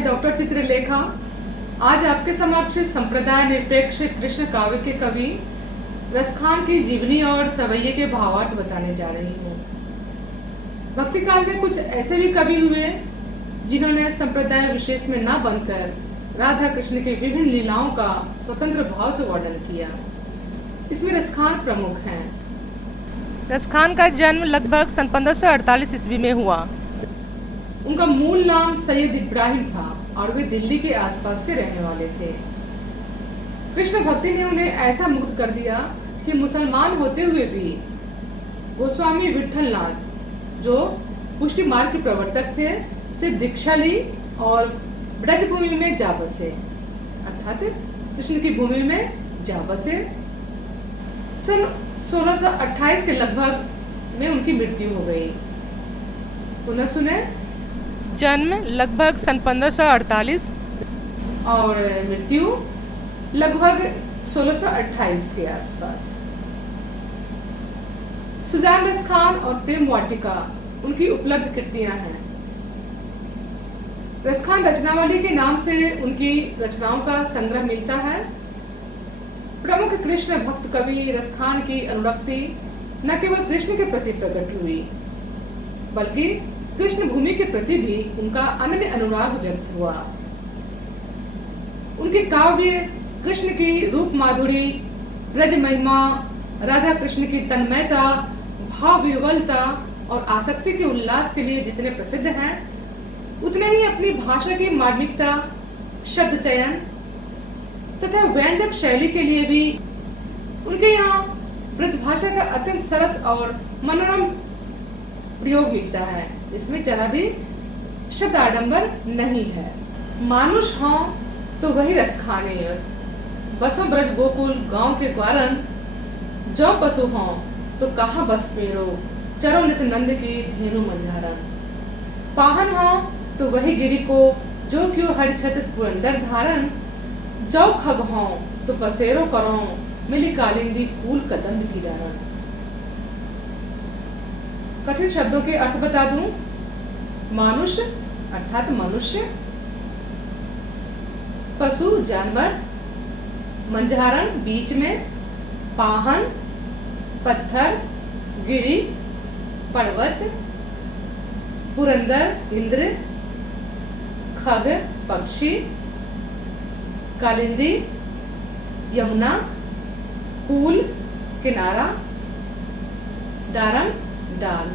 मैं डॉक्टर चित्रलेखा। आज आपके समक्ष संप्रदाय निरपेक्ष कृष्ण काव्य के कवि रसखान की जीवनी और सवैये के भावार्थ बताने जा रही हूँ। भक्ति काल में कुछ ऐसे भी कवि हुए जिन्होंने संप्रदाय विशेष में न बनकर राधा कृष्ण की विभिन्न लीलाओं का स्वतंत्र भाव से वर्णन किया। इसमें रसखान प्रमुख हैं। रसखान का जन्म लगभग सन 1548 ईस्वी में हुआ। उनका मूल नाम सैयद इब्राहिम था और वे दिल्ली के आसपास के रहने वाले थे। कृष्ण भक्ति ने उन्हें ऐसा मुग्ध कर दिया कि मुसलमान होते हुए भी गोस्वामी विठलनाथ, जो पुष्टि मार्ग के प्रवर्तक थे, से दीक्षा ली और ब्रजभूमि में जा बसे, अर्थात कृष्ण की भूमि में जा बसे। सन 1628 के लगभग में उनकी मृत्यु हो गई। पुनः सुने, जन्म लगभग सन 1548 और मृत्यु लगभग 1628 के आसपास। सुजान रसखान और प्रेम वाटिका उनकी उपलब्ध कृतियां हैं। रसखान रचनावली के नाम से उनकी रचनाओं का संग्रह मिलता है। प्रमुख कृष्ण भक्त कवि रसखान की अनुरक्ति न केवल कृष्ण के प्रति प्रकट हुई, बल्कि कृष्ण भूमि के प्रति भी उनका अनन्य अनुराग व्यक्त हुआ। उनके काव्य कृष्ण की रूप माधुरी, ब्रज महिमा, राधा कृष्ण की तन्मयता, भाव विह्वलता और आसक्ति के उल्लास के लिए जितने प्रसिद्ध हैं, उतने ही अपनी भाषा की मार्मिकता, शब्द चयन तथा व्यंजक शैली के लिए भी उनके यहाँ ब्रजभाषा का अत्यंत सरस और मनोरम प्रयोग मिलता है। इसमें जरा भी शब्द आडंबर नहीं है। मानुष हों तो वही रसखाने, बसों ब्रज गोकुल गांव के ग्वारन, जो पशु हों तो कहाँ बस पेरो, चरो नित नंद की धेनु मंझारन। पाहन हों तो वही गिरी को, जो क्यों हरि छत्र पुरंदर धारन। जो खग हों तो पसेरो करो, मिली कालिंदी कूल कदम की डारन। कठिन शब्दों के अर्थ बता दूं। मानुष अर्थात मनुष्य, पशु जानवर, मंझारन बीच में, पाहन पत्थर, गिरी पर्वत, पुरंदर इंद्र, खग पक्षी, कालिंदी यमुना, कूल किनारा, डारन डाल।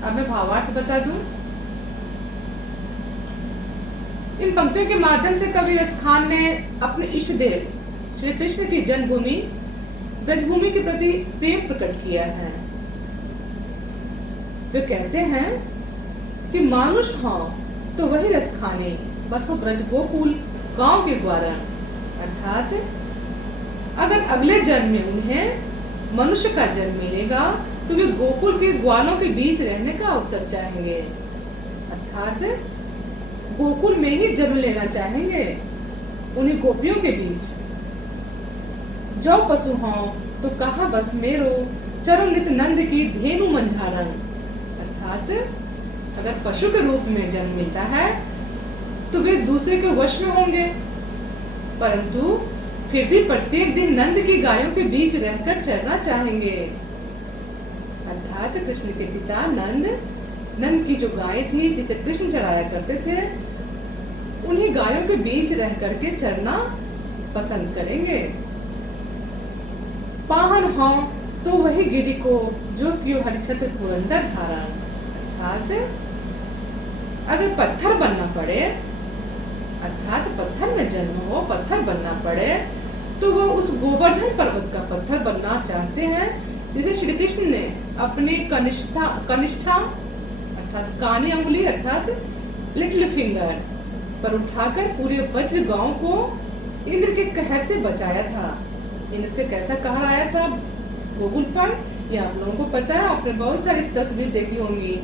अब मैं भावार्थ बता दूं। इन पंक्तियों के माध्यम से कवि रसखान ने अपने इष्ट देव श्री कृष्ण की जन्मभूमि ब्रजभूमि के प्रति प्रेम प्रकट किया है। वे कहते हैं कि मानुष हों तो वही रसखाने, बसो ब्रज गोकुल गांव के ग्वारन, अर्थात अगर अगले जन्म में उन्हें मनुष्य का जन्म मिलेगा तो वे गोकुल के ग्वालों के बीच रहने का अवसर चाहेंगे, अर्थात गोकुल में ही जन्म लेना चाहेंगे, उन्हीं गोपियों के बीच। जो पशु हों तो कहाँ बस मेरो, चरो नित नंद की धेनु मंझारन, अर्थात अगर पशु के रूप में जन्म मिलता है तो वे दूसरे के वश में होंगे, परंतु फिर भी प्रत्येक दिन नंद की गायों के बीच रहकर चरना चाहेंगे, अर्थात कृष्ण के पिता नंद की जो गाय थी जिसे कृष्ण चराया करते थे, उन्हीं गायों के बीच रह करके चरना पसंद करेंगे। पाहन हों तो वही गिरी को, जो क्यों हरि छत्र पुरंदर धारण, अर्थात अगर पत्थर बनना पड़े, अर्थात पत्थर में जन्म हो, पत्थर बनना पड़े, तो वो उस गोवर्धन पर्वत का पत्थर बनना चाहते हैं, जिसे श्री कृष्ण ने अपनी कनिष्ठा अर्थात कानी अंगुली अर्थात लिटिल फिंगर पर उठाकर पूरे वज्र गांव को इंद्र के कहर से बचाया था। इंद्र से कैसा कहर आया था गोकुल पर, यह आप लोगों को पता है। आपने बहुत सारी तस्वीर देखी होंगी,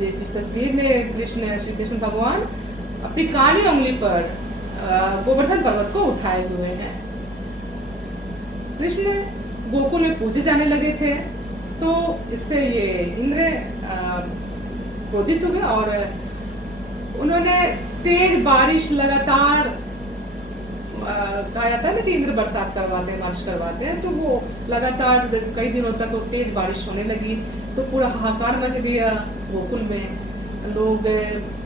जिस तस्वीर में श्री कृष्ण भगवान अपनी कानी उंगली पर गोवर्धन पर्वत को उठाए हुए हैं। कृष्ण गोकुल में पूजे जाने लगे थे, तो इससे ये इंद्र क्रोधित हुए और उन्होंने तेज बारिश लगातार, कहा जाता है ना कि इंद्र बरसात करवाते हैं, बारिश करवाते हैं, तो वो लगातार कई दिनों तक वो तेज बारिश होने लगी, तो पूरा हाहाकार मच गया गोकुल में। लोग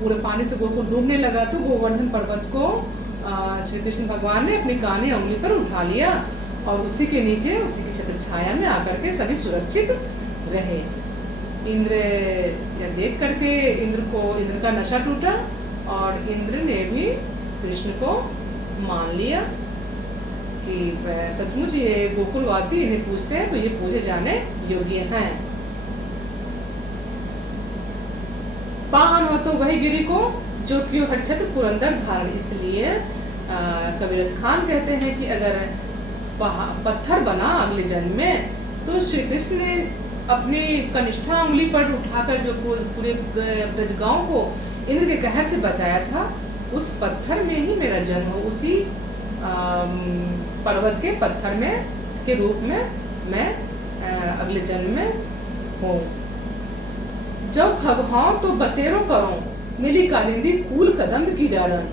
पूरे पानी से गोकुल डूबने लगा, तो गोवर्धन पर्वत को श्री कृष्ण भगवान ने अपनी कानी उंगली पर उठा लिया और उसी के नीचे, उसी की छत्र छाया में आकर के सभी सुरक्षित रहे। इंद्र यह देख करके इंद्र का नशा टूटा और इंद्र ने भी कृष्ण को मान लिया कि सचमुच ये गोकुलवासी इन्हें पूछते हैं तो ये पूजे जाने योग्य हैं। पाहन हो तो वही गिरी को जो क्यों हटछट पुरंदर धारण। इसलिए कबीरस खान कहते हैं कि अगर पत्थर बना अगले जन्म में तो श्री कृष्ण ने अपनी कनिष्ठा उंगली पर उठाकर जो पूरे ब्रजगांव को इंद्र के कहर से बचाया था, उस पत्थर में ही मेरा जन्म हो, उसी पर्वत के पत्थर में के रूप में मैं अगले जन्म में हूँ। जब खग हों तो बसेरो करो, मिली कालिंदी कूल कदम की डारण।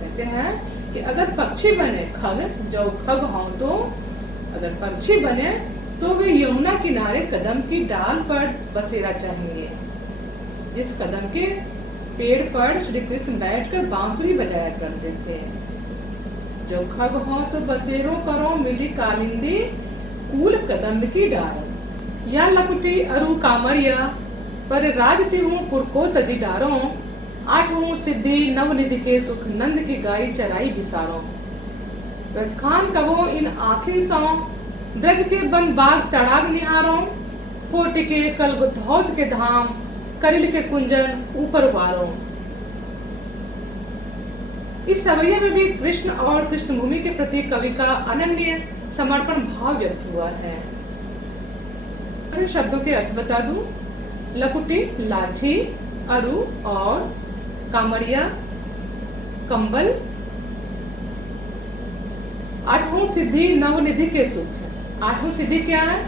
कहते हैं कि अगर पक्षी बने खग, जब खग हों तो अगर पक्षी बने तो वे यमुना किनारे कदम की डाल पर बसेरा चाहेंगे। जिस कदम के पेड़ पर श्री कृष्ण बैठकर बांसुरी बजाया करते थे। जो खग हो तो बसेरो करो, मिली कालिंदी कूल कदम की डारो। या लकुटी अरु कामड़िया पर राजती हूँ पुरको तजी डारो। आठों सिद्धि नवनिधि के सुख, नंद की गाय चराई बिसारो। रसखान कवो इन आखिन सौ, ब्रज के बन बाग तड़ाग निहारो। कोटि के कल धौत के धाम, करिल के कुंजन ऊपर वारो। इस सवैया में भी कृष्ण और कृष्ण भूमि के प्रति कवि का अनन्य समर्पण भाव व्यक्त हुआ है। इन शब्दों के अर्थ बता दूं। लकुटी लाठी, अरु और कामड़िया कंबल। आठों सिद्धि नवनिधि के सुख। आठों सिद्धि क्या है?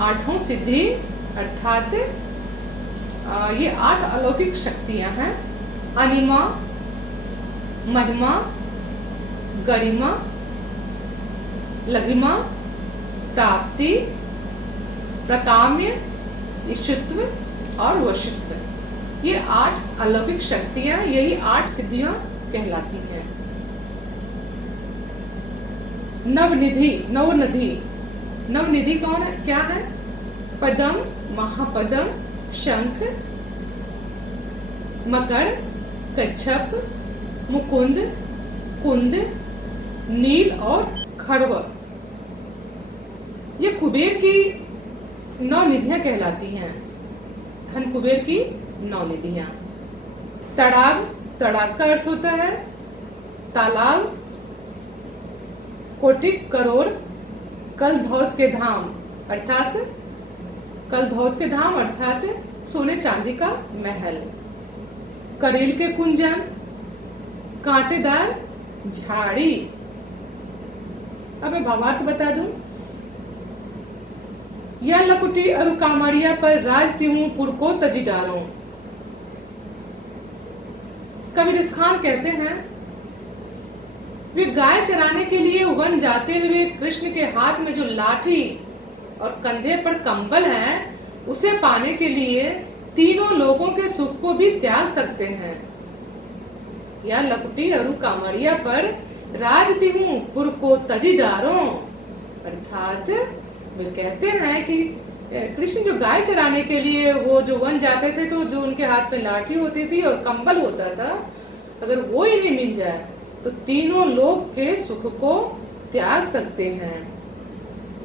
आठों सिद्धि अर्थात ये 8 अलौकिक शक्तियां हैं। अनिमा, महिमा, गरिमा, लघिमा, प्राप्ति, प्रकाम्य, ईशुत्व और वशित्व। ये 8 अलौकिक शक्तियां, यही 8 सिद्धियां कहलाती हैं। नवनिधि, नवनिधि, नवनिधि कौन है? क्या है? पदम, महापदम, शंख, मकर, कच्छप, मुकुंद, कुंद, नील और खड़व। ये कुबेर की 9 निधियां कहलाती हैं। धन कुबेर की 9 निधियां। तड़ाग, तड़ाग का अर्थ होता है तालाब। कोटि, करोड़। कल धौत के धाम अर्थात कल धौत के धाम अर्थात सोने चांदी का महल। करेल के कुंजन, कांटेदार झाड़ी। अब मैं भावार्थ बता दूं। या लकुटी अरु कामड़िया पर राजती हूँ पुरको तजी डारो। कबीर खान कहते हैं वे गाय चराने के लिए वन जाते हुए कृष्ण के हाथ में जो लाठी और कंधे पर कंबल है, उसे पाने के लिए तीनों लोगों के सुख को भी त्याग सकते हैं। या लकुटी अरु कामड़िया पर राजती हूँ पुर को तजी डारो। अर्थात वे कहते हैं कि कृष्ण जो गाय चराने के लिए वो जो वन जाते थे, तो जो उनके हाथ में लाठी होती थी और कंबल होता था, अगर वो इन्हें मिल जाए तो तीनों लोग के सुख को त्याग सकते हैं।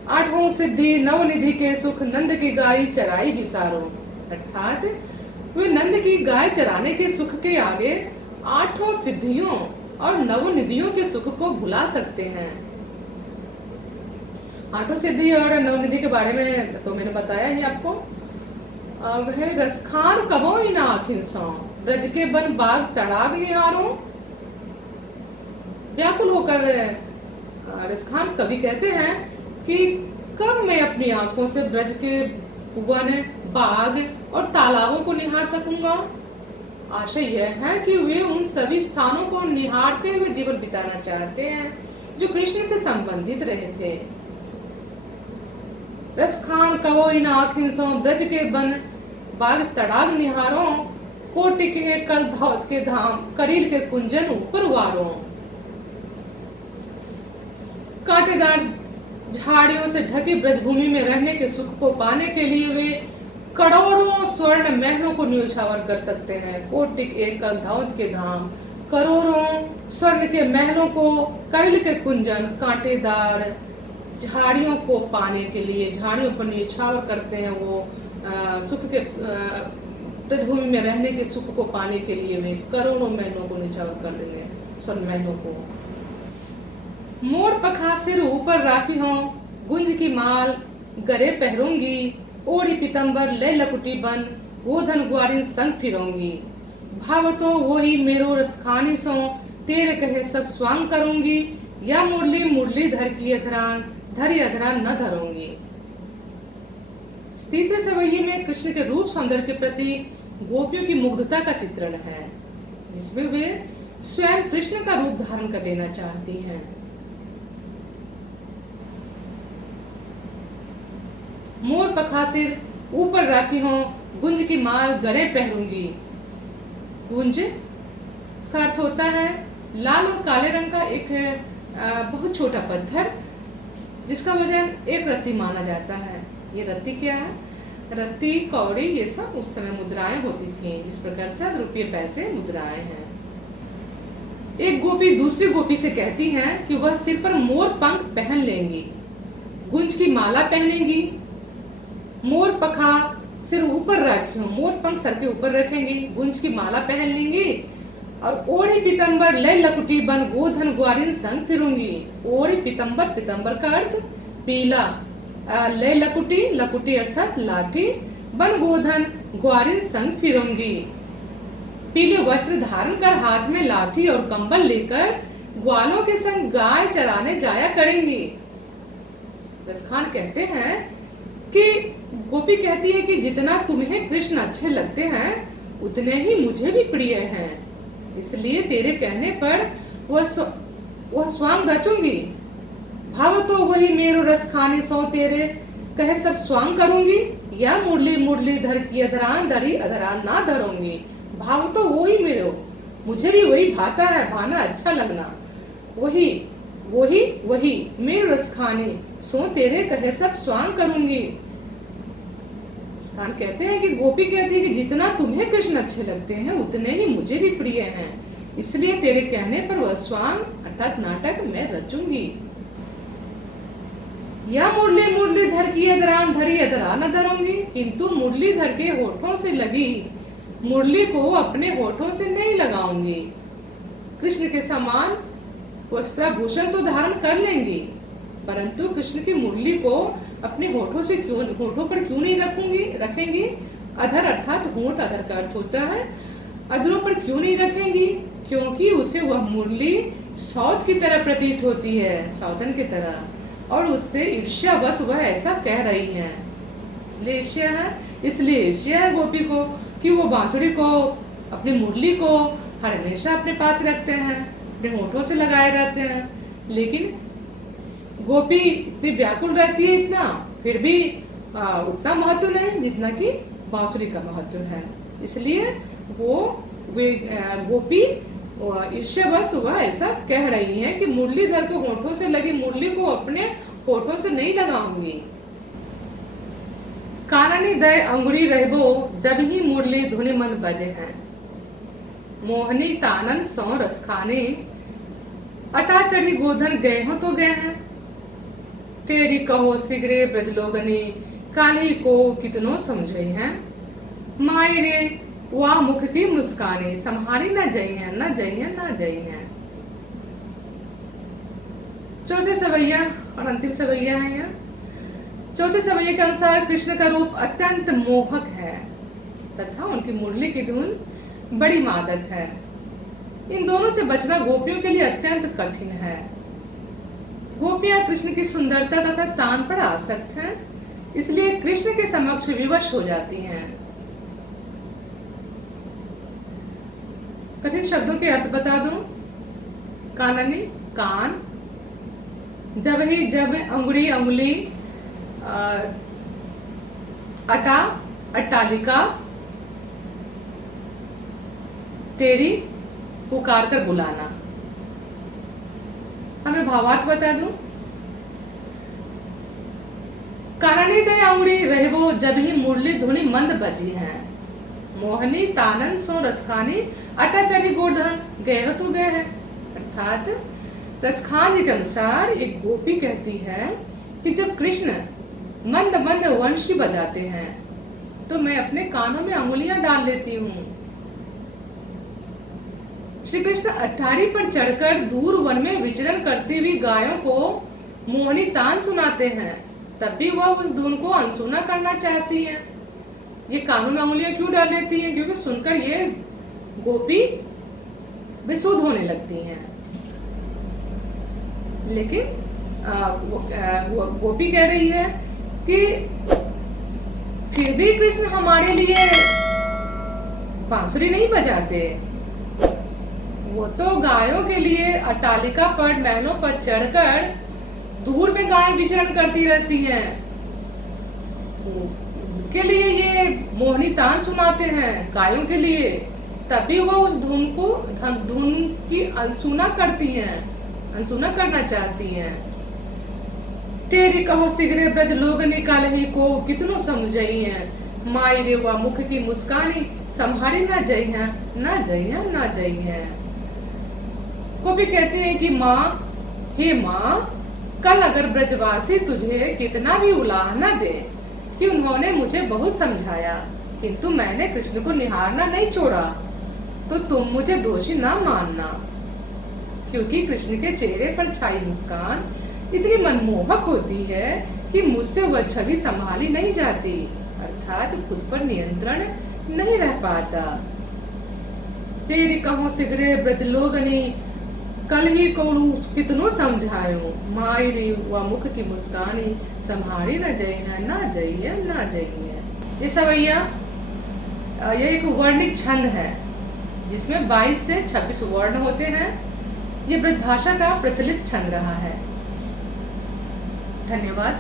आठों सिद्धि नवनिधि के सुख, नंद की गाय चराई बिसारो। अर्थात वे नंद की गाय चराने के सुख के आगे 8 सिद्धियों और नवनिधियों के सुख को भुला सकते हैं। 8 सिद्धि और नवनिधि के बारे में तो मैंने बताया ही आपको। वह रसखान कबो इन आखिन सौ, ब्रज के बन बाग तड़ाग निहारो। व्याकुल होकर रसखान कवि कहते हैं कि कब मैं अपनी आंखों से ब्रज के वन, बाग और तालाबों को निहार सकूंगा। आशा यह है कि वे उन सभी स्थानों को निहारते हुए जीवन बिताना चाहते हैं जो कृष्ण से संबंधित रहे थे। रसखान कवो इन आखिन सो ब्रज के बन बाग तड़ाग निहारों, कोटि के कल धौत के धाम करील के कुंजन ऊपर वारों। कांटेदार झाड़ियों से ढकी ब्रजभूमि में रहने के सुख को पाने के लिए वे करोड़ों स्वर्ण महलों को न्योछावर कर सकते हैं। कोटि एकल धौत के धाम, करोड़ों स्वर्ण के महलों को, करील के कुंजन, कांटेदार झाड़ियों को पाने के लिए, झाड़ियों पर न्योछावर करते हैं वो सुख के ब्रजभूमि में रहने के सुख को पाने के लिए वे करोड़ों महलों को न्योछावर कर देंगे, स्वर्ण महलों को। मोर पखा सिर ऊपर राखी हो, गुंज की माल गरे पहरूंगी, ओढ़ी पीतम्बर ले लकुटी बन, गोधन ग्वारिन संग फिरूंगी। भाव तो वही मेरो रसखानी सो, तेरे कहे सब स्वांग करूंगी, या मुरली मुरली धर की अधरान, धरी अधरान न धरूंगी। तीसरे सवैये में कृष्ण के रूप सौंदर्य के प्रति गोपियों की मुग्धता का चित्रण है, जिसमें वे स्वयं कृष्ण का रूप धारण कर लेना चाहती हैं। मोर पखा सिर ऊपर राखी हो, गुंज की माल गरे पहरूंगी। गुंज इसका अर्थ होता है लाल और काले रंग का एक बहुत छोटा पत्थर, जिसका वजन 1 रत्ती माना जाता है। ये रत्ती क्या है? रत्ती, कौड़ी, ये सब उस समय मुद्राएं होती थी, जिस प्रकार से अब रुपये पैसे मुद्राएं हैं। एक गोपी दूसरी गोपी से कहती है कि वह सिर पर मोर पंख पहन लेंगी, गुंज की माला पहनेंगी, मोर पखा सिर ऊपर रखियो, मोर पंख सर के ऊपर रखेंगी, गुंज की माला पहन लेंगी और ओढ़ी पीतम्बर लय लकुटी बन गोधन ग्वारिन संग फिरूंगी। ओढ़ी पीतम्बर, पीतम्बर का अर्थ पीला, लय लकुटी, लकुटी अर्थात लाठी, बन गोधन ग्वारिन संग फिरूंगी। पीले वस्त्र धारण कर हाथ में लाठी और कंबल लेकर ग्वालों के संग गाय चराने जाया करेंगी। रसखान कहते हैं कि गोपी कहती है कि जितना तुम्हें कृष्ण अच्छे लगते हैं उतने ही मुझे भी प्रिय हैं, इसलिए तेरे कहने पर वह स्वांग रचूंगी। भाव तो वही मेरो रस खाने सो, तेरे कहे सब स्वांग करूंगी, या मुरली मुरली धर की अधरान, धरी अधरान ना धरूंगी। भाव तो वही मेरो, मुझे भी वही भाता है, भाना अच्छा लगना, वही वही वही मेरो रस खाने सो, तेरे कहे सब स्वांग करूंगी। स्थान कहते हैं कि गोपी कहती है कि जितना तुम्हें कृष्ण अच्छे लगते हैं उतने ही मुझे भी प्रिय हैं, इसलिए तेरे कहने पर वह स्वांग अर्थात नाटक मैं रचूंगी। या मुरली मुरली धर की अधरान, धरी अधरा न धरूंगी, किंतु मुरलीधर के होठों से लगी मुरली को अपने होठों से नहीं लगाऊंगी। कृष्ण के समान वस्त्राभूषण तो धारण कर लेंगी, परंतु कृष्ण की मुरली को अपने होठों पर क्यों नहीं रखेंगी। अधर अर्थात होंठ, अधर का अर्थ होता है अधरों पर क्यों नहीं रखेंगी, क्योंकि उसे वह मुरली सौत की तरह प्रतीत होती है, सौतन की तरह, और उससे ईर्ष्यावश वह ऐसा कह रही है, इसलिए ईर्ष्या है गोपी को कि वो बांसुरी को, अपनी मुरली को हमेशा अपने पास रखते हैं, अपने होठों से लगाए रहते हैं। लेकिन गोपी इतनी व्याकुल रहती है इतना, फिर भी उतना महत्व नहीं जितना कि बांसुरी का महत्व है, इसलिए वे गोपी ईर्ष्यावश वह ऐसा कह रही है कि मुरलीधर के होठों से लगी मुरली को अपने होठों से नहीं लगाऊंगी। काननी दय अंगुरी रहबो, जब ही मुरली धुनि मन बजे हैं, मोहनी तानन सौ रस खाने, अटा चढ़ी गोधन गए हो तो गए हैं, तेरी कहो सिगरे ब्रजलोगनी, काली को कितनो समझे हैं, माई रे वह मुख की मुस्कानी, संहारी न जई है, न जई है, न जई है। चौथे सवैया और अंतिम सवैया है यह। चौथे सवैये के अनुसार कृष्ण का रूप अत्यंत मोहक है तथा उनकी मुरली की धुन बड़ी मादक है। इन दोनों से बचना गोपियों के लिए अत्यंत कठिन है। गोपियां कृष्ण की सुंदरता तथा तान पर आसक्त हैं, इसलिए कृष्ण के समक्ष विवश हो जाती हैं। कठिन शब्दों के अर्थ बता दूं। काननी कान, जब ही जब, अंगुरी अंगुली, अटा अट्टालिका, टेढ़ी पुकार कर बुलाना। अब मैं भावार्थ बता दूं। काननी दे अंगुरी रहबो जब ही मुरली धुनी मंद बजी है, मोहनी तानन सो रसखानी, अटा चढ़ी गोधन गए हो तू गए है। अर्थात रसखान जी के अनुसार एक गोपी कहती है कि जब कृष्ण मंद मंद वंशी बजाते हैं तो मैं अपने कानों में अंगुलियां डाल लेती हूँ। श्री कृष्ण अट्ठारी पर चढ़कर दूर वन में विचरण करती हुई गायों को मोहनी तान सुनाते हैं, तब भी वह उस धुन को अनसुना करना चाहती है। ये कानों में अंगुलियां क्यों डाल लेती हैं? क्योंकि सुनकर ये गोपी बेसुध होने लगती हैं। लेकिन वो गोपी कह रही है कि फिर भी कृष्ण हमारे लिए बांसुरी नहीं बजाते, वो तो गायों के लिए अट्टालिका पर महलों पर चढ़कर दूर में गायें विचरण करती रहती हैं, उनके लिए ये मोहनी तान सुनाते हैं गायों के लिए, तभी वह उस धुन की अनसुना करती हैं, अनसुना करना चाहती हैं। टेढ़ी कहो सिगरे ब्रज लोग निकाल ही को कितनो समझई है, माई रे वह मुख की मुस्कानी संभारी ना जई है, ना जई है, ना जई है। गोपी कहती है कि माँ, हे माँ, कल अगर ब्रजवासी तुझे कितना भी उलाहना दे कि उन्होंने मुझे बहुत समझाया किंतु मैंने कृष्ण को निहारना नहीं छोड़ा, तो तुम मुझे दोषी ना मानना, क्योंकि कृष्ण के चेहरे पर छाई मुस्कान इतनी मनमोहक होती है कि मुझसे वह छवि संभाली नहीं जाती, अर्थात खुद पर नियंत्रण नहीं रह पाता। तेरी कहो सिगरे ब्रज लोगनी कल ही को कितनो समझायो, माई रे वह मुख की मुस्कानी संभाली न जई है, ना जई है, ना जई है। ये सवैया ये एक वर्णिक छंद है जिसमें 22 से 26 वर्ण होते हैं। ये ब्रज भाषा का प्रचलित छंद रहा है। धन्यवाद।